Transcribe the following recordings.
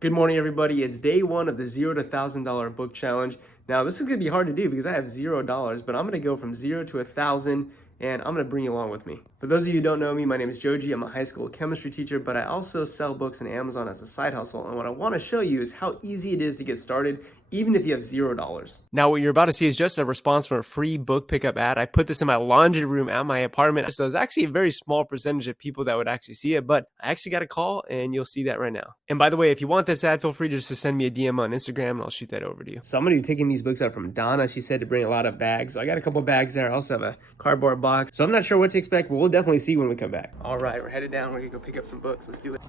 Good morning, everybody. It's day one of the $0 to $1,000 book challenge. Now, this is going to be hard to do because I have $0, but I'm going to go from 0 to 1,000, and I'm going to bring you along with me. For those of you who don't know me, my name is Joji. I'm a high school chemistry teacher, but I also sell books on Amazon as a side hustle. And what I want to show you is how easy it is to get started, even if you have $0. Now, what you're about to see is just a response from a free book pickup ad. I put this in my laundry room at my apartment. So it's actually a very small percentage of people that would actually see it, but I actually got a call and you'll see that right now. And by the way, if you want this ad, feel free just to send me a DM on Instagram and I'll shoot that over to you. So I'm going to be picking these books up from Donna. She said to bring a lot of bags. So I got a couple bags there. I also have a cardboard box. So I'm not sure what to expect, but we'll definitely see when we come back. All right, we're headed down. We're going to go pick up some books. Let's do it.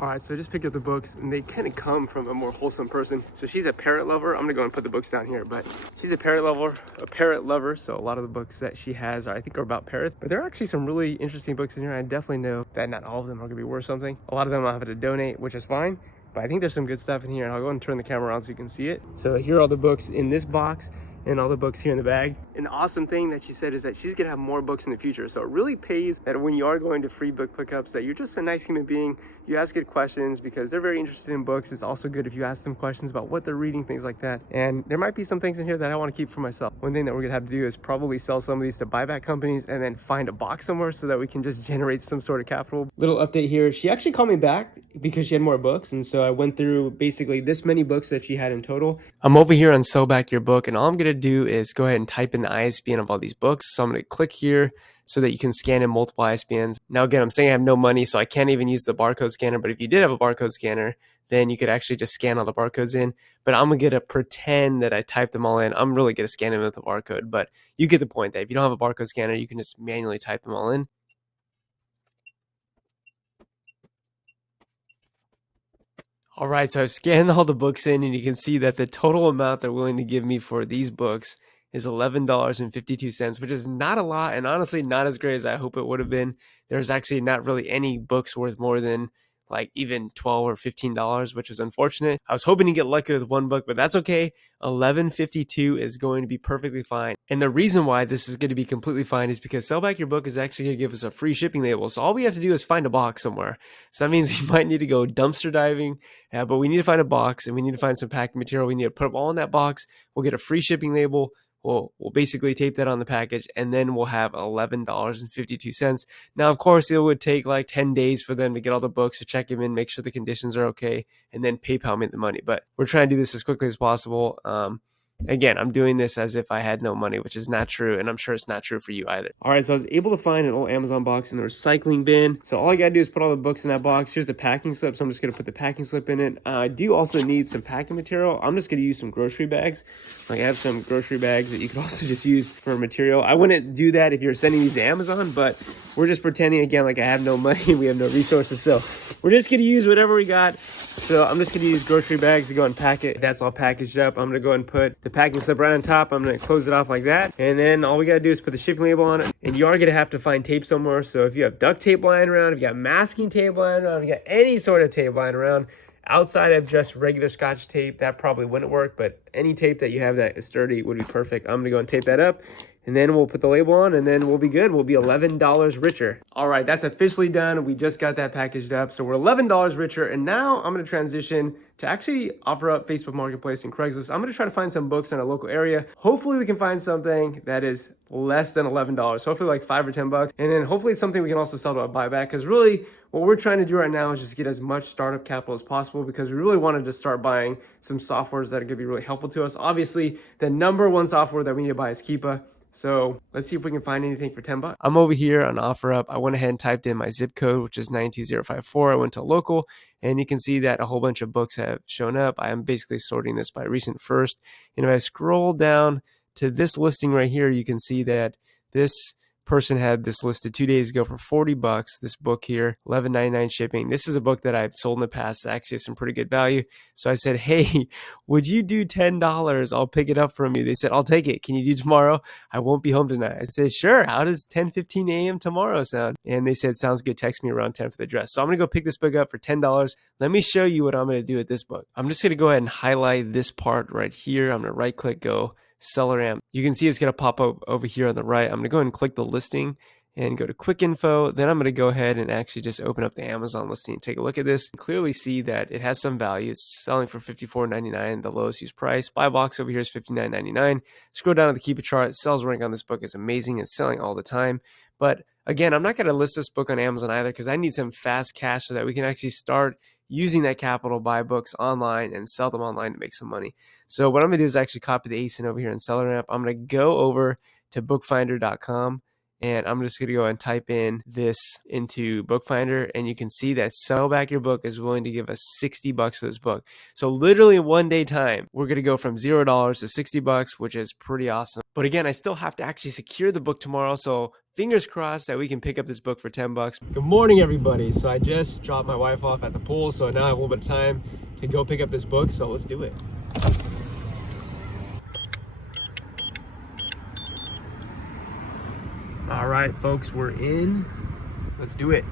All right, so I just picked up the books and they kind of come from a more wholesome person. So she's a parrot lover. I'm gonna go and put the books down here, but she's a parrot lover. So a lot of the books that she has I think are about parrots, but there are actually some really interesting books in here. I definitely know that not all of them are gonna be worth something. A lot of them I'll have to donate, which is fine, but I think there's some good stuff in here, and I'll go and turn the camera on so you can see it. So here are all the books in this box and all the books here in the bag. An awesome thing that she said is that she's gonna have more books in the future. So it really pays that when you are going to free book pickups that you're just a nice human being. You ask good questions because they're very interested in books. It's also good if you ask them questions about what they're reading, things like that. And there might be some things in here that I wanna keep for myself. One thing that we're gonna have to do is probably sell some of these to buyback companies and then find a box somewhere so that we can just generate some sort of capital. Little update here. She actually called me back because she had more books. And so I went through basically this many books that she had in total. I'm over here on Sell Back Your Book, and all I'm gonna do is go ahead and type in the ISBN of all these books. So I'm going to click here so that you can scan in multiple ISBNs. Now, again, I'm saying I have no money, so I can't even use the barcode scanner. But if you did have a barcode scanner, then you could actually just scan all the barcodes in. But I'm going to pretend that I typed them all in. I'm really going to scan them with the barcode. But you get the point that if you don't have a barcode scanner, you can just manually type them all in. All right, so I've scanned all the books in, and you can see that the total amount they're willing to give me for these books is $11.52, which is not a lot, and honestly not as great as I hope it would have been. There's actually not really any books worth more than like even $12 or $15, which is unfortunate. I was hoping to get lucky with one book, but that's okay. $11.52 is going to be perfectly fine. And the reason why this is going to be completely fine is because Sell Back Your Book is actually going to give us a free shipping label. So all we have to do is find a box somewhere. So that means we might need to go dumpster diving, but we need to find a box and we need to find some packing material. We need to put them all in that box. We'll get a free shipping label. We'll basically tape that on the package, and then we'll have $11.52. Now, of course, it would take like 10 days for them to get all the books, to check them in, make sure the conditions are okay, and then PayPal me the money. But we're trying to do this as quickly as possible. Again, I'm doing this as if I had no money, which is not true, and I'm sure it's not true for you either. All right, so I was able to find an old Amazon box in the recycling bin. So all I gotta do is put all the books in that box. Here's the packing slip, so I'm just gonna put the packing slip in it. I do also need some packing material. I'm just gonna use some grocery bags. Like I have some grocery bags that you could also just use for material. I wouldn't do that if you're sending these to Amazon, but we're just pretending again like I have no money, we have no resources, so we're just gonna use whatever we got. So I'm just gonna use grocery bags to go and pack it. That's all packaged up. I'm gonna go and put the packing slip right on top. I'm gonna close it off like that, and then all we gotta do is put the shipping label on it. And you are gonna have to find tape somewhere. So if you have duct tape lying around, if you got masking tape lying around, if you got any sort of tape lying around outside of just regular Scotch tape, that probably wouldn't work, but any tape that you have that is sturdy would be perfect. I'm gonna go and tape that up, and then we'll put the label on, and then we'll be good. We'll be $11 richer. All right, that's officially done. We just got that packaged up. So we're $11 richer, and now I'm gonna transition to actually OfferUp, Facebook Marketplace, and Craigslist. I'm gonna try to find some books in our local area. Hopefully we can find something that is less than $11. Hopefully like $5 or $10. And then hopefully something we can also sell to a buyback, because really what we're trying to do right now is just get as much startup capital as possible, because we really wanted to start buying some softwares that are gonna be really helpful to us. Obviously, the number one software that we need to buy is Keepa. So let's see if we can find anything for $10. I'm over here on OfferUp. I went ahead and typed in my zip code, which is 92054. I went to local, and you can see that a whole bunch of books have shown up. I am basically sorting this by recent first. And if I scroll down to this listing right here, you can see that this person had this listed 2 days ago for $40. This book here, $11.99 shipping. This is a book that I've sold in the past. It's actually some pretty good value. So I said, hey, would you do $10? I'll pick it up from you. They said, I'll take it. Can you do tomorrow? I won't be home tonight. I said, sure. How does 10:15 a.m. tomorrow sound? And they said, sounds good. Text me around 10 for the address. So I'm going to go pick this book up for $10. Let me show you what I'm going to do with this book. I'm just going to go ahead and highlight this part right here. I'm going to right click, go seller amp. You can see it's going to pop up over here on the right. I'm going to go ahead and click the listing, and go to quick info. Then I'm going to go ahead and actually just open up the Amazon listing and take a look at this. Clearly see that it has some value. It's selling for $54.99, the lowest used price. Buy box over here is $59.99. Scroll down to the keepa chart. Sales rank on this book is amazing. It's selling all the time. But again, I'm not going to list this book on Amazon either because I need some fast cash so that we can actually start using that capital, buy books online and sell them online to make some money. So what I'm going to do is actually copy the ASIN over here in SellerAmp. I'm going to go over to bookfinder.com. And I'm just going to go and type in this into Bookfinder, and you can see that Sell Back Your Book is willing to give us $60 for this book. So literally in 1 day time, we're going to go from $0 to $60, which is pretty awesome. But again, I still have to actually secure the book tomorrow. So fingers crossed that we can pick up this book for $10. Good morning, everybody. So I just dropped my wife off at the pool. So now I have a little bit of time to go pick up this book. So let's do it. All right, folks, we're in. Let's do it.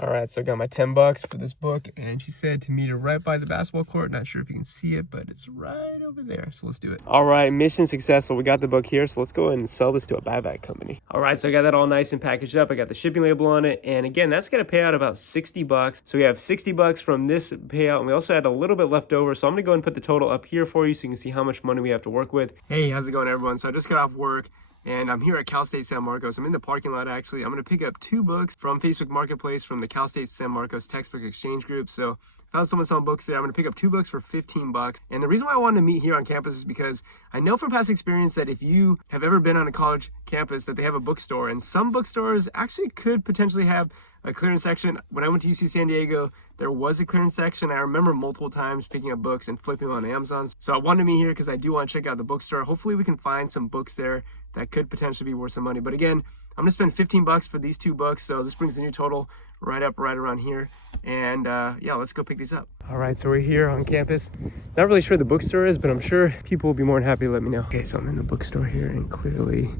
All right, so I got my $10 for this book, and she said to meet her right by the basketball court. Not sure if you can see it, but it's right over there. So let's do it. All right, mission successful. We got the book here, so let's go ahead and sell this to a buyback company. All right, so I got that all nice and packaged up. I got the shipping label on it, and again, that's gonna pay out about $60. So we have $60 from this payout, and we also had a little bit left over. So I'm gonna go ahead and put the total up here for you so you can see how much money we have to work with. Hey, how's it going, everyone? So I just got off work, and I'm here at Cal State San Marcos. I'm in the parking lot, actually. I'm going to pick up 2 books from Facebook Marketplace from the Cal State San Marcos Textbook Exchange Group. So I found someone selling books there. I'm going to pick up 2 books for $15. And the reason why I wanted to meet here on campus is because I know from past experience that if you have ever been on a college campus that they have a bookstore, and some bookstores actually could potentially have a clearance section. When I went to UC San Diego, there was a clearance section. I remember multiple times picking up books and flipping them on Amazon. So I wanted to meet here because I do want to check out the bookstore. Hopefully we can find some books there that could potentially be worth some money. But again, I'm gonna spend $15 for these 2 books. So this brings the new total right around here. And yeah, let's go pick these up. All right, so we're here on campus. Not really sure the bookstore is, but I'm sure people will be more than happy to let me know. Okay, so I'm in the bookstore here, and clearly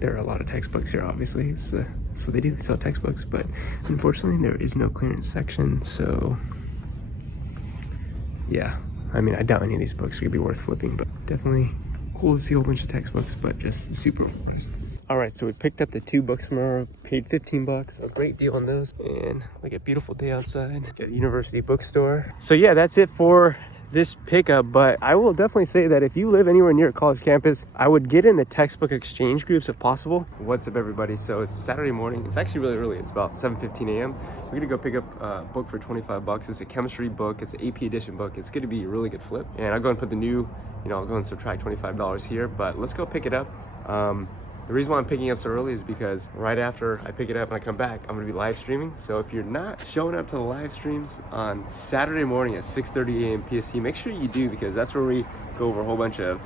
there are a lot of textbooks here. Obviously, that's what they do. They sell textbooks, but unfortunately there is no clearance section. So yeah, I mean, I doubt any of these books could be worth flipping, but definitely cool to see a whole bunch of textbooks, but just super overpriced. All right, so we picked up the 2 books from her, paid $15, a great deal on those, and like a beautiful day outside. Got a university bookstore. So yeah, that's it for this pickup, but I will definitely say that if you live anywhere near a college campus, I would get in the textbook exchange groups if possible. What's up, everybody? So it's Saturday morning. It's actually really early. It's about 7:15 a.m. We're gonna go pick up a book for $25. It's a chemistry book. It's an AP edition book. It's gonna be a really good flip. And I'll go and put the new, I'll go and subtract $25 here, but let's go pick it up. The reason why I'm picking up so early is because right after I pick it up and I come back, I'm gonna be live streaming. So if you're not showing up to the live streams on Saturday morning at 6:30 a.m. PST, make sure you do, because that's where we go over a whole bunch of,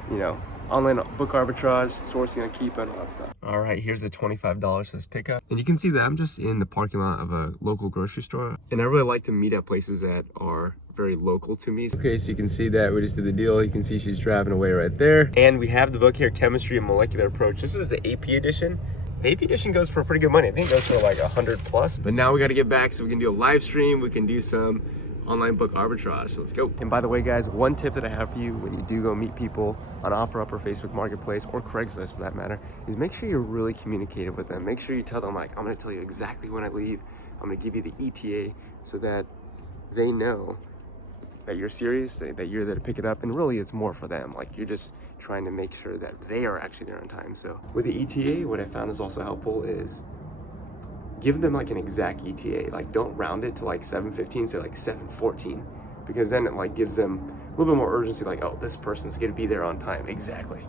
online book arbitrage, sourcing on Keepa, and all that stuff. All right, here's the $25 for this pickup. And you can see that I'm just in the parking lot of a local grocery store. And I really like to meet at places that are very local to me. Okay, so you can see that we just did the deal. You can see she's driving away right there. And we have the book here, Chemistry and Molecular Approach. This is the AP edition. The AP edition goes for pretty good money. I think it goes for like 100 plus. But now we got to get back so we can do a live stream. We can do some online book arbitrage. So let's go. And by the way, guys, one tip that I have for you when you do go meet people on OfferUp or Facebook Marketplace or Craigslist for that matter, is make sure you're really communicative with them. Make sure you tell them, like, I'm going to tell you exactly when I leave. I'm going to give you the ETA so that they know that you're serious, that you're there to pick it up, and really it's more for them. Like, you're just trying to make sure that they are actually there on time. So with the ETA, what I found is also helpful is give them like an exact ETA. Like, don't round it to like 7:15, say like 7:14, because then it like gives them a little bit more urgency, like, oh, this person's gonna be there on time. Exactly.